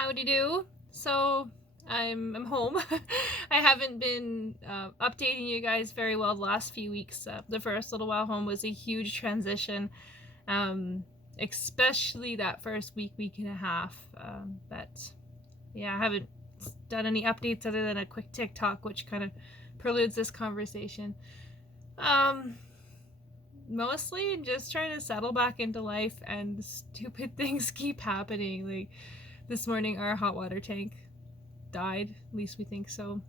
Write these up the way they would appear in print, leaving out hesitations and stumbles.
Howdy do. So I'm home. I haven't been updating you guys very well the last few weeks. The first little while home was a huge transition, especially that first week and a half. But yeah, I haven't done any updates other than a quick TikTok, which kind of preludes this conversation. Mostly just trying to settle back into life, and stupid things keep happening. Like this morning, our hot water tank died. At least we think so.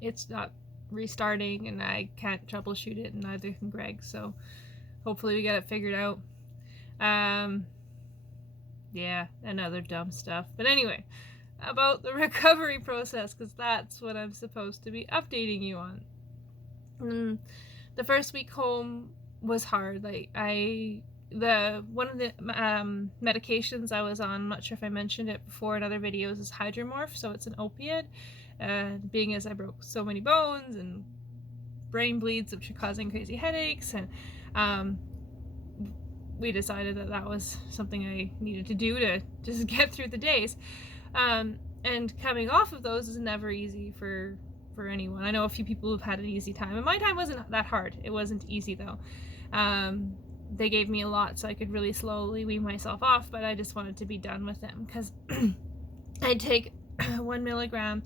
It's not restarting, and I can't troubleshoot it, and neither can Greg. So hopefully we get it figured out. Yeah, and other dumb stuff. But anyway, about the recovery process, because that's what I'm supposed to be updating you on. The first week home was hard. Like one of the medications I was on, I'm not sure if I mentioned it before in other videos, is hydromorph. So it's an opiate. Being as I broke so many bones and brain bleeds, which are causing crazy headaches, and we decided that was something I needed to do to just get through the days. And coming off of those is never easy for anyone. I know a few people who've had an easy time, and my time wasn't that hard. It wasn't easy though. They gave me a lot so I could really slowly wean myself off, but I just wanted to be done with them because I'd take 1 milligram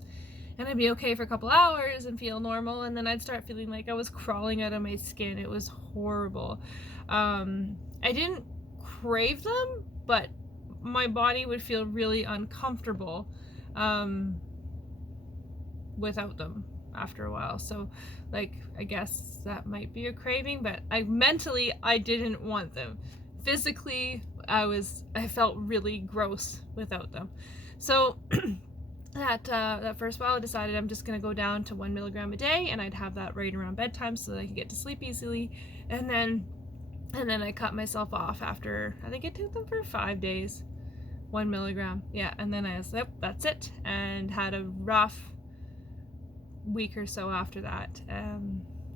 and I'd be okay for a couple hours and feel normal, and then I'd start feeling like I was crawling out of my skin. It was horrible. I didn't crave them, but my body would feel really uncomfortable without them after a while. So like, I guess that might be a craving, but mentally I didn't want them. Physically I felt really gross without them. So that first while I decided I'm just gonna go down to 1 milligram a day, and I'd have that right around bedtime so that I could get to sleep easily. And then I cut myself off after, I think it took them for 5 days. 1 milligram, yeah. And then I was like, that's it, and had a rough week or so after that.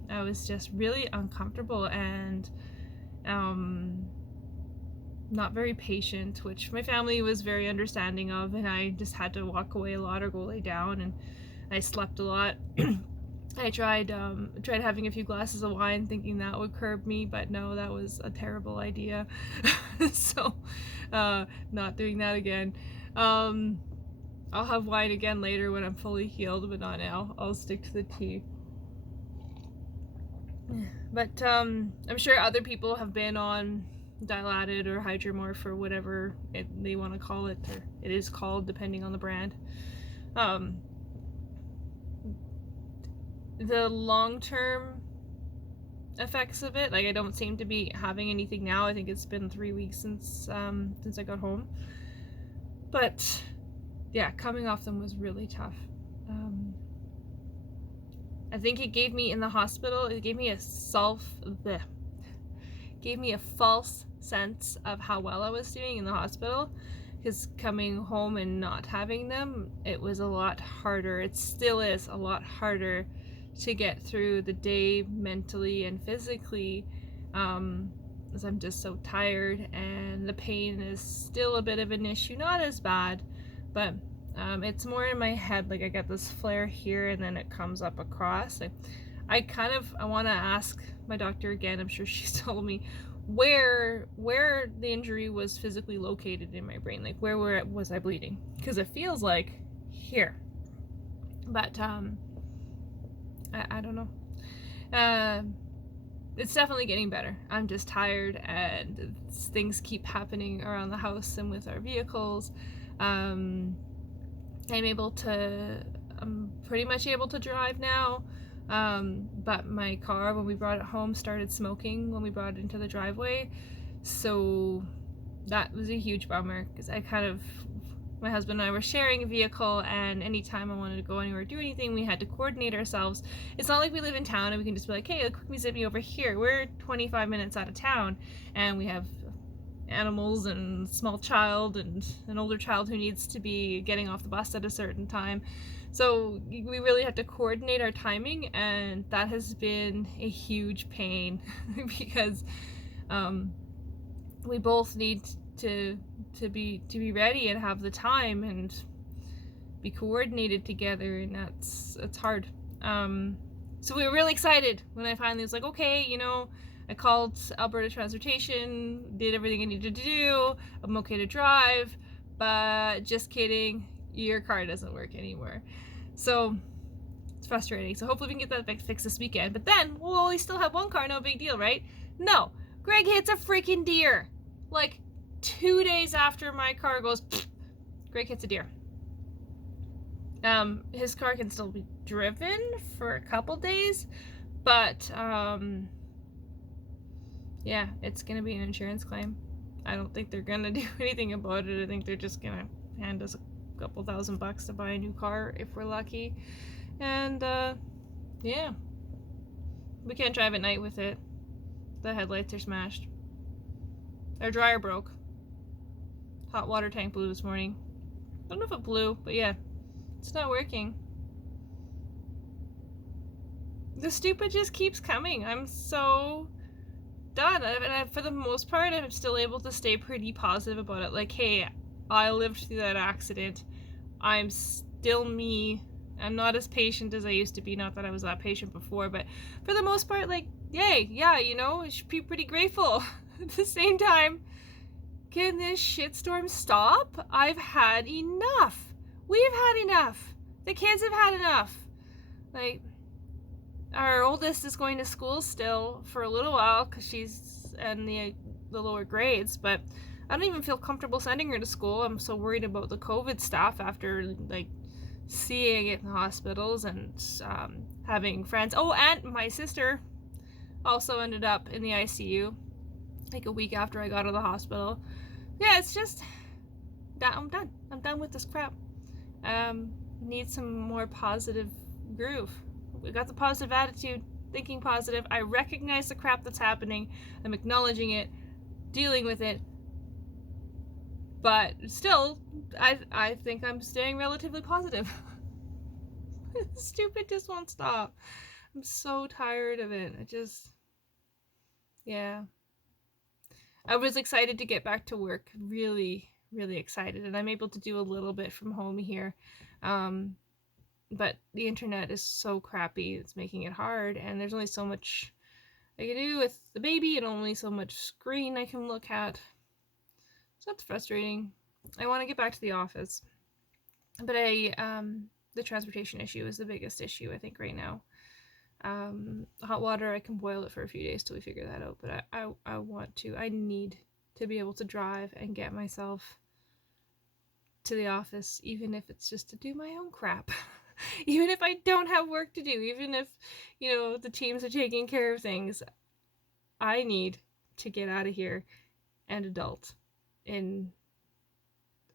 I was just really uncomfortable and not very patient, which my family was very understanding of, and I just had to walk away a lot or go lay down, and I slept a lot. I tried having a few glasses of wine thinking that would curb me, but no, that was a terrible idea. So not doing that again. I'll have wine again later when I'm fully healed, but not now. I'll stick to the tea. But I'm sure other people have been on Dilated or Hydromorph or whatever they want to call it, or it is called depending on the brand. The long-term effects of it, like, I don't seem to be having anything now. I think it's been 3 weeks since I got home. But yeah, coming off them was really tough. I think it gave me in the hospital, it gave me a false sense of how well I was doing in the hospital, because coming home and not having them, it was a lot harder. It still is a lot harder to get through the day mentally and physically, as I'm just so tired, and the pain is still a bit of an issue. Not as bad, but it's more in my head. Like, I get this flare here and then it comes up across. I want to ask my doctor again. I'm sure she's told me where the injury was physically located in my brain. Like, where was I bleeding? Because it feels like here, but I don't know. It's definitely getting better. I'm just tired, and things keep happening around the house and with our vehicles. I'm pretty much able to drive now, but my car, when we brought it home, started smoking when we brought it into the driveway, so that was a huge bummer, because my husband and I were sharing a vehicle, and anytime I wanted to go anywhere or do anything, we had to coordinate ourselves. It's not like we live in town and we can just be like, hey, quick, zip me over here. We're 25 minutes out of town, and we have animals and a small child and an older child who needs to be getting off the bus at a certain time. So we really had to coordinate our timing, and that has been a huge pain because we both need to be ready and have the time and be coordinated together, and it's hard. So we were really excited when I finally was like, okay, you know, I called Alberta Transportation, did everything I needed to do, I'm okay to drive, but just kidding, your car doesn't work anymore. So it's frustrating. So hopefully we can get that fixed this weekend. But then we'll only still have one car, no big deal, right? No, Greg hits a freaking deer. Like 2 days after my car goes, Greg hits a deer. His car can still be driven for a couple days, but yeah, it's gonna be an insurance claim. I don't think they're gonna do anything about it. I think they're just gonna hand us a couple $1,000 to buy a new car if we're lucky. And yeah, we can't drive at night with it. The headlights are smashed. Our dryer broke. Hot water tank blew this morning. I don't know if it blew, but yeah, it's not working. The stupid just keeps coming. I'm so done. And for the most part, I'm still able to stay pretty positive about it. Like, hey, I lived through that accident. I'm still me. I'm not as patient as I used to be. Not that I was that patient before, but for the most part, like, yay, yeah, you know, I should be pretty grateful. At the same time, can this shitstorm stop? I've had enough. We've had enough. The kids have had enough. Like, our oldest is going to school still for a little while because she's in the lower grades, but I don't even feel comfortable sending her to school. I'm so worried about the COVID stuff after, like, seeing it in the hospitals and having friends. Oh, and my sister also ended up in the ICU like a week after I got out of the hospital. Yeah, it's just, I'm done. I'm done with this crap. Need some more positive groove. We got the positive attitude, thinking positive. I recognize the crap that's happening. I'm acknowledging it, dealing with it. But still, I think I'm staying relatively positive. Stupid just won't stop. I'm so tired of it. Yeah. I was excited to get back to work. Really, really excited. And I'm able to do a little bit from home here. But the internet is so crappy. It's making it hard. And there's only so much I can do with the baby and only so much screen I can look at. So that's frustrating. I want to get back to the office. But the transportation issue is the biggest issue, I think, right now. Hot water, I can boil it for a few days till we figure that out. But I need to be able to drive and get myself to the office, even if it's just to do my own crap. Even if I don't have work to do, even if, you know, the teams are taking care of things, I need to get out of here and adult in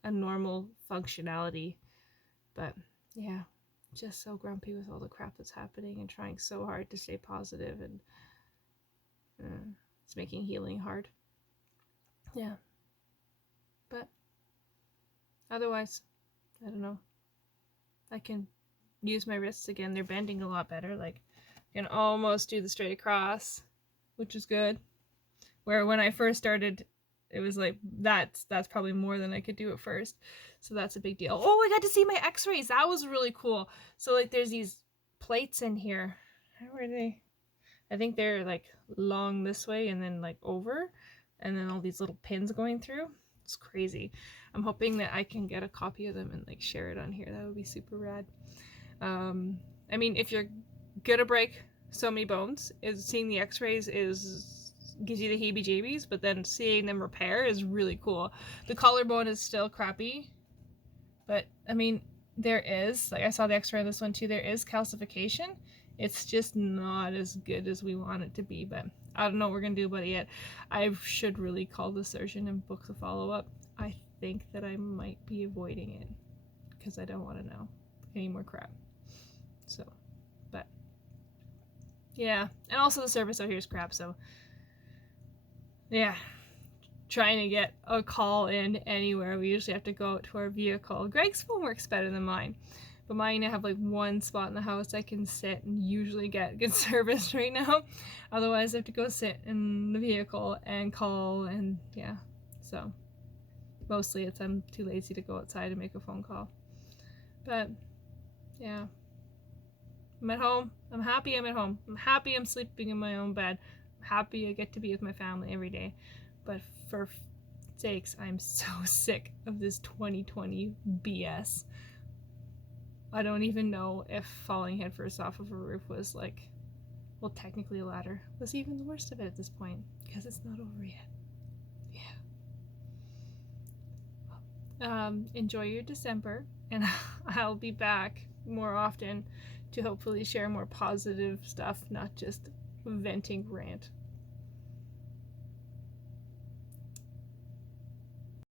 a normal functionality. But yeah, just so grumpy with all the crap that's happening and trying so hard to stay positive, and it's making healing hard. Yeah. But otherwise, I don't know. I can use my wrists again. They're bending a lot better. Like, I can almost do the straight across, which is good. Where when I first started, it was like, that's probably more than I could do at first. So that's a big deal. Oh, I got to see my x-rays. That was really cool. So, like, there's these plates in here. How are they? I think they're, like, long this way and then, like, over. And then all these little pins going through. It's crazy. I'm hoping that I can get a copy of them and, like, share it on here. That would be super rad. I mean, if you're gonna break so many bones, seeing the x-rays gives you the heebie-jeebies, but then seeing them repair is really cool. The collarbone is still crappy, but I mean, there is, like, I saw the x-ray on this one too, there is calcification. It's just not as good as we want it to be, but I don't know what we're gonna do about it yet. I should really call the surgeon and book the follow-up. I think that I might be avoiding it because I don't want to know any more crap. So, but yeah, and also the service out here is crap, so yeah, trying to get a call in anywhere, we usually have to go out to our vehicle. Greg's phone works better than mine, but mine, I have like one spot in the house I can sit and usually get good service right now. Otherwise I have to go sit in the vehicle and call, and yeah, so Mostly it's I'm too lazy to go outside and make a phone call. But yeah, I'm at home. I'm happy I'm at home. I'm happy I'm sleeping in my own bed. I'm happy I get to be with my family every day. But for sakes, I'm so sick of this 2020 BS. I don't even know if falling headfirst off of a roof was like, well, technically a ladder was even the worst of it at this point, because it's not over yet. Yeah. Enjoy your December, and I'll be back more often to hopefully share more positive stuff, not just venting rant.